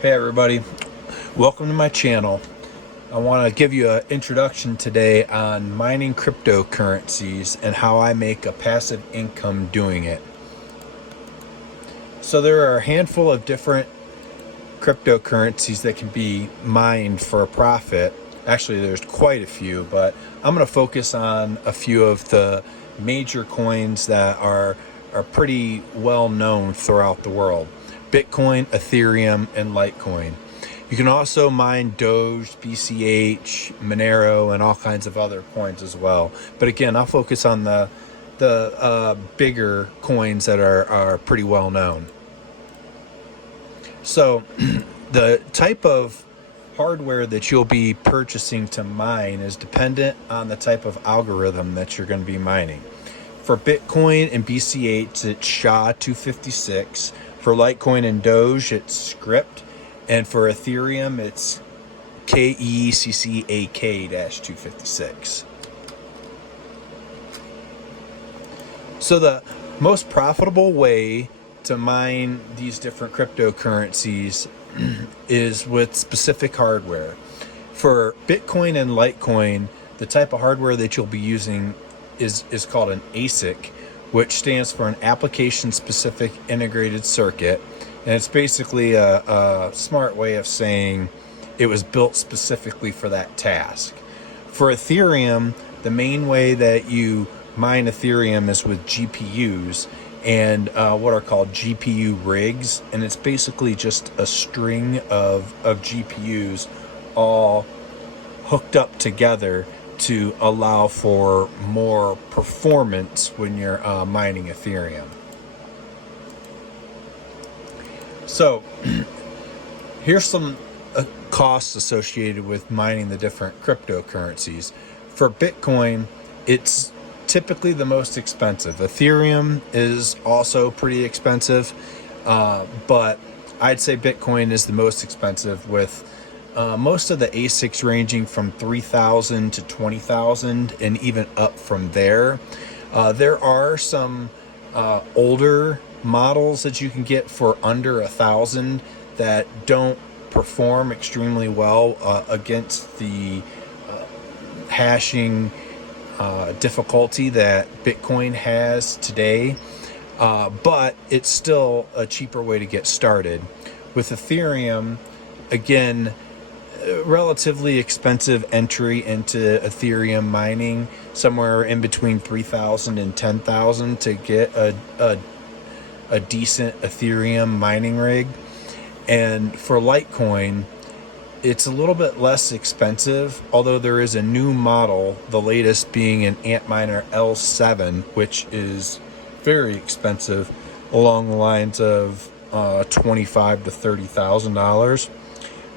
Hey everybody, welcome to my channel. I want to give you an introduction today on mining cryptocurrencies and how I make a passive income doing it. So there are a handful of different cryptocurrencies that can be mined for a profit. Actually, there's quite a few, but I'm going to focus on a few of the major coins that are pretty well known throughout the world. Bitcoin, Ethereum, and Litecoin. You can also mine Doge, BCH, Monero, and all kinds of other coins as well. But again, I'll focus on the bigger coins that are pretty well known. So the type of hardware that you'll be purchasing to mine is dependent on the type of algorithm that you're going to be mining. For Bitcoin and BCH, it's SHA-256. For Litecoin and Doge, it's Script. And for Ethereum, it's KECCAK-256. So the most profitable way to mine these different cryptocurrencies is with specific hardware. For Bitcoin and Litecoin, the type of hardware that you'll be using is called an ASIC, which stands for an application-specific integrated circuit. And it's basically a smart way of saying it was built specifically for that task. For Ethereum, the main way that you mine Ethereum is with GPUs and what are called GPU rigs. And it's basically just a string of GPUs all hooked up together to allow for more performance when you're mining Ethereum. So here's some costs associated with mining the different cryptocurrencies. For Bitcoin, it's typically the most expensive. Ethereum is also pretty expensive, but I'd say Bitcoin is the most expensive, with most of the ASICs ranging from 3,000 to 20,000 and even up from there. There are some older models that you can get for under 1,000 that don't perform extremely well against the hashing difficulty that Bitcoin has today, but it's still a cheaper way to get started. With Ethereum, again, relatively expensive entry into Ethereum mining, somewhere in between 3,000 and 10,000 to get a decent Ethereum mining rig. And for Litecoin, it's a little bit less expensive, although there is a new model, the latest being an Antminer L7, which is very expensive, along the lines of $25,000 to $30,000.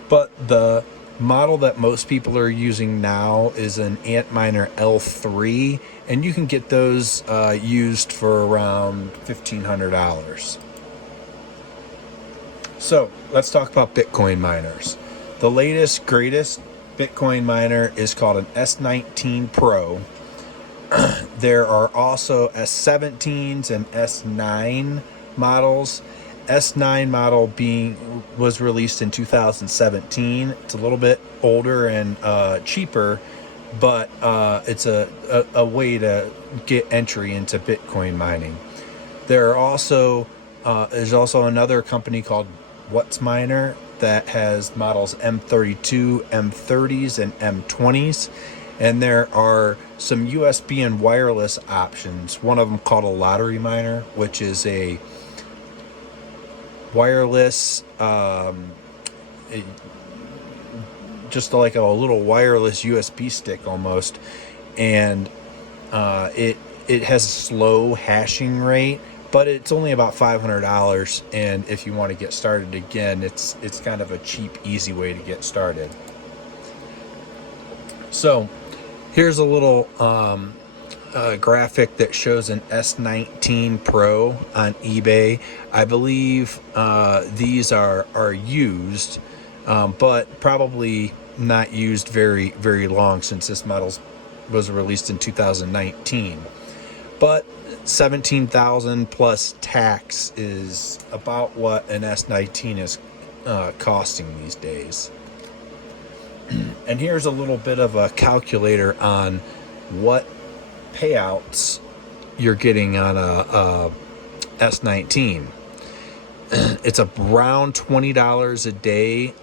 But the model that most people are using now is an Antminer L3, and you can get those used for around $1,500. So let's talk about Bitcoin miners. The latest, greatest Bitcoin miner is called an S19 Pro. There are also S17s and S9 models. S9 model was released in 2017. It's a little bit older and cheaper, but it's a way to get entry into Bitcoin mining. There's also another company called What's Miner that has models M32, M30s, and M20s. And there are some USB and wireless options. One of them called a lottery miner, which is a wireless, just like a little wireless USB stick almost. And it has a slow hashing rate, but it's only about $500, and if you want to get started, again, it's kind of a cheap, easy way to get started. So here's a little graphic that shows an S19 Pro on eBay. I believe these are used, but probably not used very, very long, since this model was released in 2019. But 17,000 plus tax is about what an S19 costing these days. And here's a little bit of a calculator on what payouts you're getting on a S19. It's around $20 a day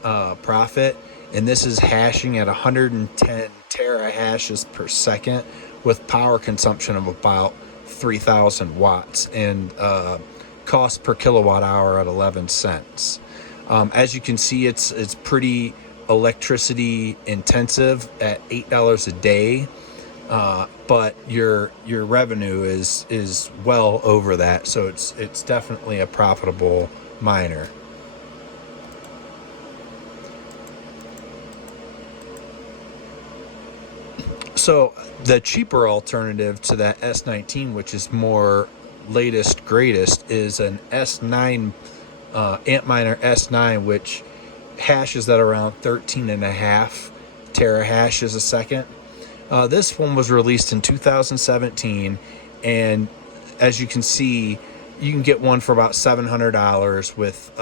profit, and this is hashing at 110 terahashes per second with power consumption of about 3,000 watts and cost per kilowatt hour at 11 cents. As you can see, it's pretty electricity intensive at $8 a day, but your revenue is well over that, so it's definitely a profitable miner. So the cheaper alternative to that S19, which is more latest greatest, is an S9 Antminer S9, which hashes at around 13.5 terahashes a second. This one was released in 2017, and as you can see, you can get one for about $700 with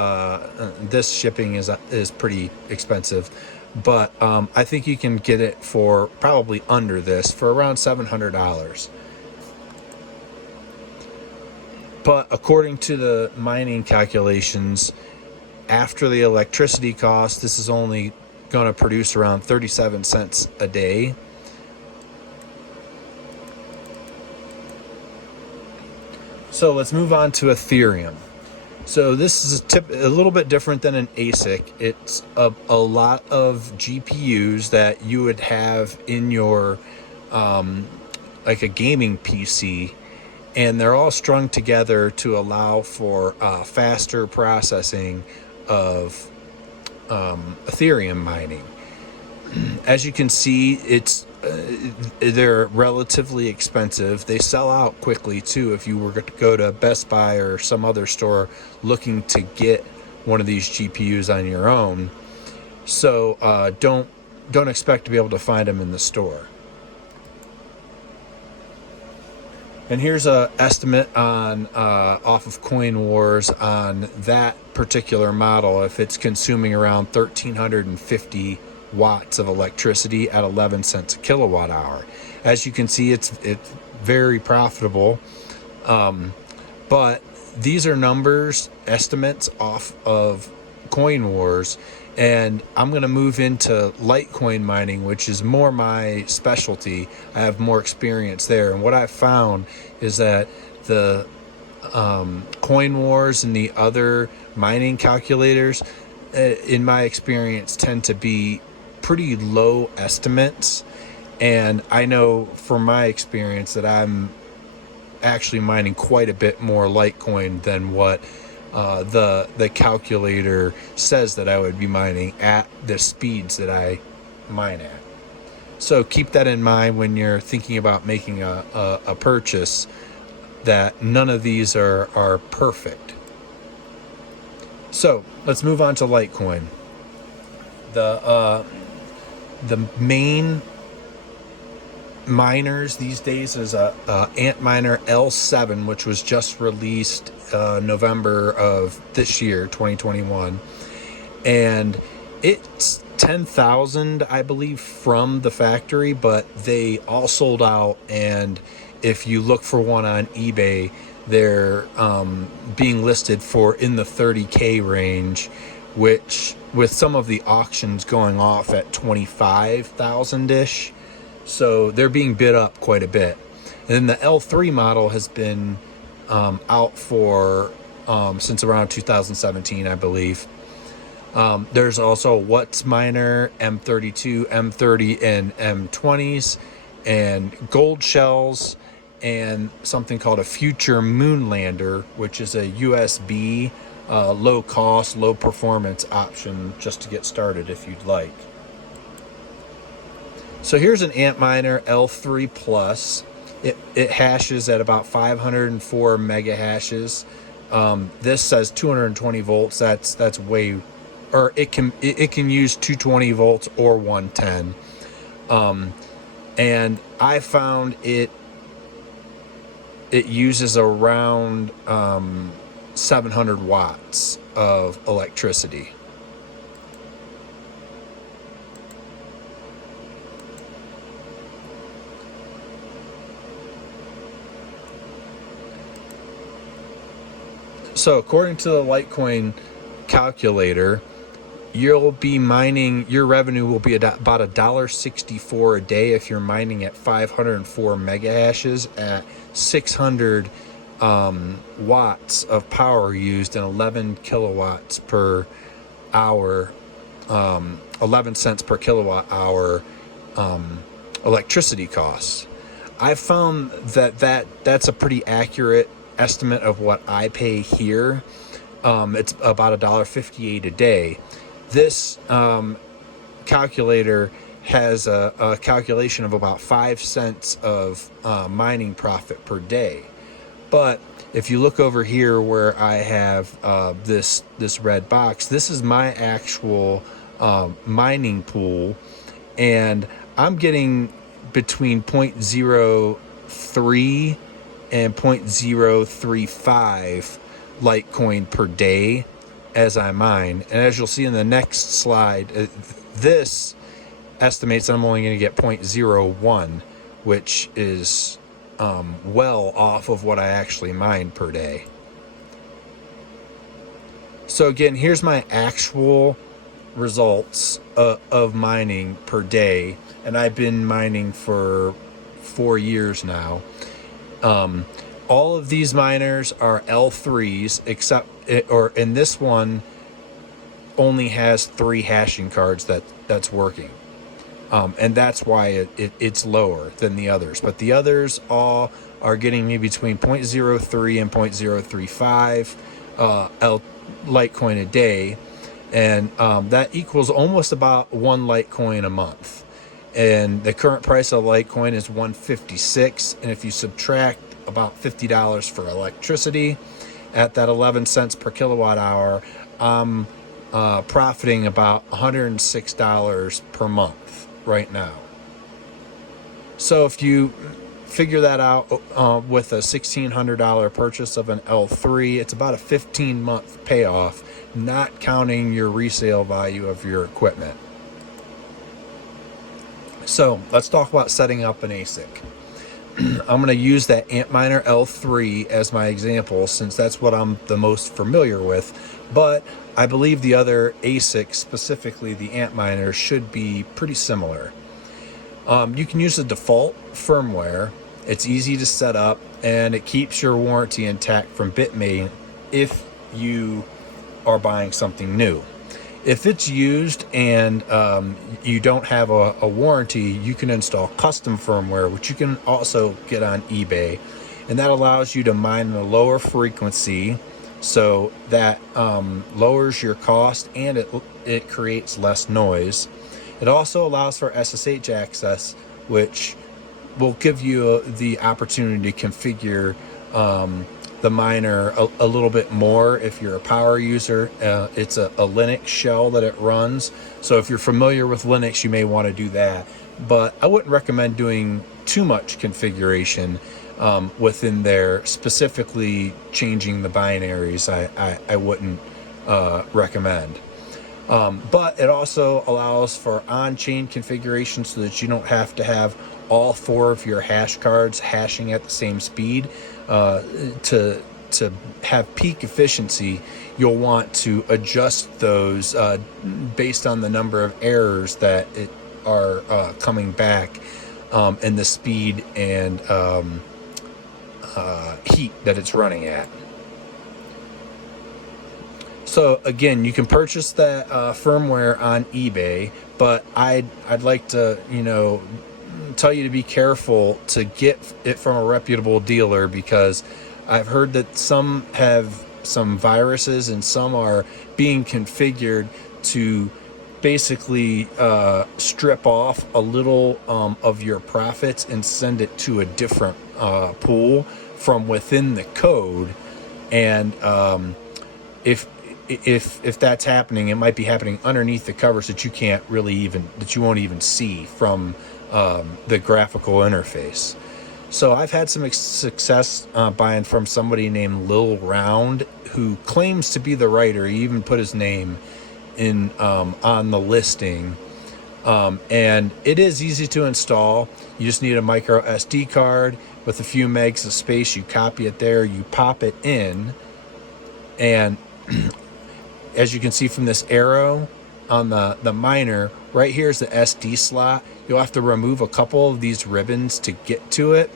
this shipping is pretty expensive, but I think you can get it for probably under this for around $700. But according to the mining calculations, after the electricity cost, this is only going to produce around 37 cents a day. So let's move on to Ethereum. So this is a little bit different than an ASIC. It's a lot of GPUs that you would have in your like a gaming PC, and they're all strung together to allow for faster processing of Ethereum mining. As you can see, they're relatively expensive. They sell out quickly too if you were to go to Best Buy or some other store looking to get one of these GPUs on your own. So don't expect to be able to find them in the store. And here's a estimate on off of Coin Wars on that particular model, if it's consuming around 1,350 watts of electricity at 11 cents a kilowatt hour. As you can see, it's very profitable, but these are numbers, estimates off of Coin Wars, and I'm going to move into Litecoin mining, which is more my specialty. I have more experience there, and what I've found is that the Coin Wars and the other mining calculators, in my experience, tend to be pretty low estimates, and I know from my experience that I'm actually mining quite a bit more Litecoin than what the calculator says that I would be mining at the speeds that I mine at. So keep that in mind when you're thinking about making a purchase, that none of these are perfect. So let's move on to Litecoin. The main miners these days is a Antminer L7, which was just released November of this year, 2021, and it's 10,000, I believe, from the factory, but they all sold out. And if you look for one on eBay, they're being listed for in the 30K range, which with some of the auctions going off at 25,000-ish. So they're being bid up quite a bit. And then the L3 model has been out for since around 2017, I believe. There's also WhatsMiner, M32, M30, and M20s, and gold shells, and something called a future moonlander, which is a USB low cost, low performance option just to get started if you'd like. So here's an Antminer L3 Plus. It hashes at about 504 mega hashes. This says 220 volts. That's way, or it can use 220 volts or 110. And I found it uses around 700 watts of electricity. So according to the Litecoin calculator, you'll be mining, your revenue will be about $1.64 a day if you're mining at 504 mega hashes at 600 watts of power used and 11 kilowatts per hour, 11 cents per kilowatt hour electricity costs. I found that's a pretty accurate estimate of what I pay here. It's about $1.58 a day. This calculator has a calculation of about 5 cents of mining profit per day. But if you look over here where I have this red box, this is my actual mining pool, and I'm getting between 0.03 and 0.035 Litecoin per day as I mine. And as you'll see in the next slide, this estimates I'm only going to get 0.01, which is well off of what I actually mine per day. So again, here's my actual results of mining per day, and I've been mining for 4 years now. All of these miners are L3s, except in this one only has 3 hashing cards that's working, and that's why it's lower than the others. But the others all are getting me between 0.03 and 0.035 Litecoin a day, and that equals almost about 1 Litecoin a month. And the current price of Litecoin is 156, and if you subtract about $50 for electricity at that 11 cents per kilowatt hour, I'm profiting about $106 per month right now. So if you figure that out with a $1,600 purchase of an L3, it's about a 15-month payoff, not counting your resale value of your equipment. So let's talk about setting up an ASIC. I'm going to use that Antminer L3 as my example, since that's what I'm the most familiar with, but I believe the other ASICs, specifically the Antminer, should be pretty similar. You can use the default firmware. It's easy to set up, and it keeps your warranty intact from Bitmain if you are buying something new. If it's used and you don't have a warranty, you can install custom firmware, which you can also get on eBay, and that allows you to mine at a lower frequency, so that lowers your cost and it creates less noise. It also allows for SSH access, which will give you the opportunity to configure the miner a little bit more if you're a power user. It's a Linux shell that it runs, so if you're familiar with Linux, you may want to do that, but I wouldn't recommend doing too much configuration within there, specifically changing the binaries. I wouldn't recommend. But it also allows for on-chain configuration, so that you don't have to have all 4 of your hash cards hashing at the same speed. To have peak efficiency, you'll want to adjust those based on the number of errors that are coming back, and the speed and heat that it's running at. So again, you can purchase that firmware on eBay, but I'd like to, tell you to be careful to get it from a reputable dealer, because I've heard that some have some viruses and some are being configured to basically strip off a little of your profits and send it to a different pool from within the code. And if that's happening, it might be happening underneath the covers that you won't even see from the graphical interface. So I've had some success buying from somebody named Lil Round, who claims to be the writer. He even put his name in on the listing, and it is easy to install. You just need a micro SD card with a few megs of space. You copy it there, you pop it in, And as you can see from this arrow on the miner, right here is the SD slot. You'll have to remove a couple of these ribbons to get to it,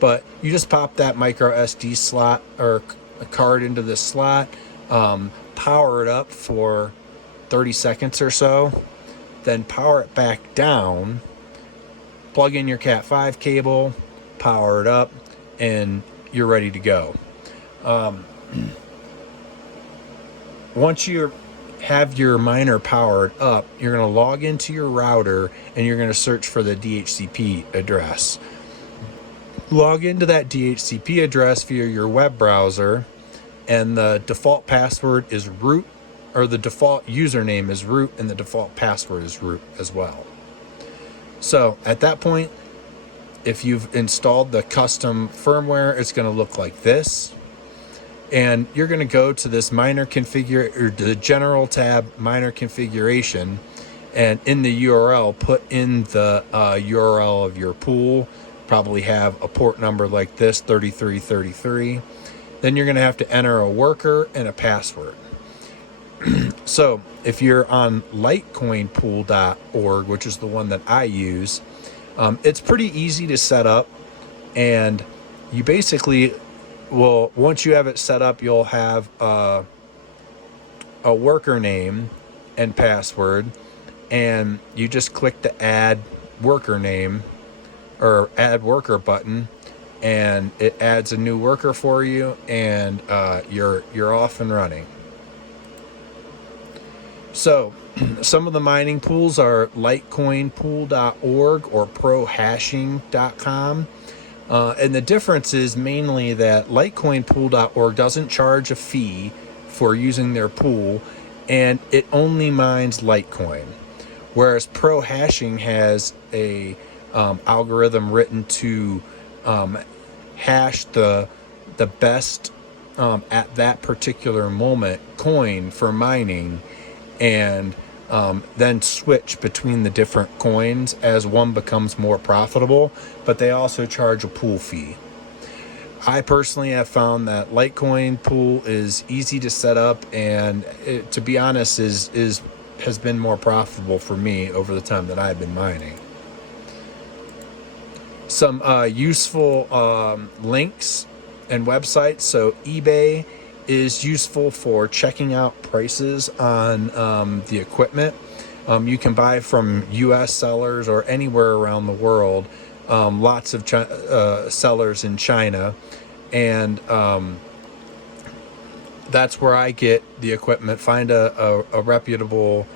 but you just pop that micro SD slot or a card into this slot, power it up for 30 seconds or so, then power it back down, plug in your Cat 5 cable, power it up, and you're ready to go. Once you have your miner powered up, you're going to log into your router and you're going to search for the DHCP address. Log into that DHCP address via your web browser, and the default password is root, or the default username is root, and the default password is root as well. So at that point, if you've installed the custom firmware, it's going to look like this. And you're going to go to this miner configure, or the general tab, miner configuration, and in the URL, put in the URL of your pool. Probably have a port number like this, 3333. Then you're going to have to enter a worker and a password. So if you're on litecoinpool.org, which is the one that I use, it's pretty easy to set up, and you basically will, once you have it set up, you'll have a worker name and password, and you just click the add worker name or add worker button, and it adds a new worker for you, and you're off and running. So some of the mining pools are litecoinpool.org or prohashing.com. And the difference is mainly that litecoinpool.org doesn't charge a fee for using their pool, and it only mines Litecoin. Whereas prohashing has a algorithm written to hash the best at that particular moment coin for mining, and then switch between the different coins as one becomes more profitable, but they also charge a pool fee. I personally have found that Litecoin pool is easy to set up, and it, to be honest, has been more profitable for me over the time that I've been mining. Some useful links and websites. So eBay is useful for checking out prices on the equipment. You can buy from US sellers or anywhere around the world. Lots of sellers in China, and that's where I get the equipment. Find a reputable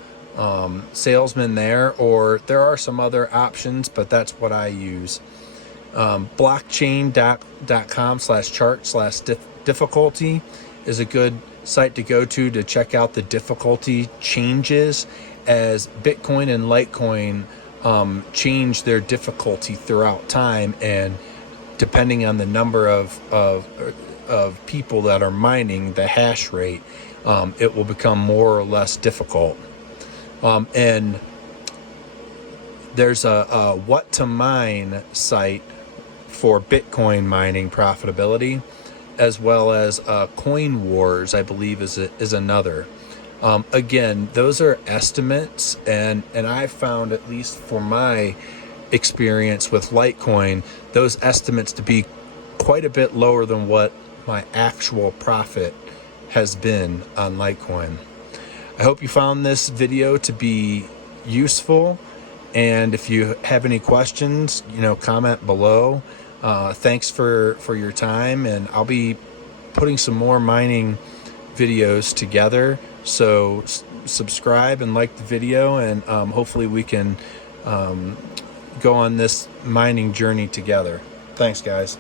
salesman there, or there are some other options, but that's what I use. Blockchain.com/chart/difficulty is a good site to go to check out the difficulty changes as Bitcoin and Litecoin change their difficulty throughout time, and depending on the number of people that are mining, the hash rate, it will become more or less difficult. And there's a what to mine site for Bitcoin mining profitability, as well as Coin Wars, I believe is another. Again, those are estimates, and I found, at least for my experience with Litecoin, those estimates to be quite a bit lower than what my actual profit has been on Litecoin. I hope you found this video to be useful, and if you have any questions, comment below. Thanks for your time, and I'll be putting some more mining videos together, so subscribe and like the video, and hopefully we can go on this mining journey together. Thanks, guys.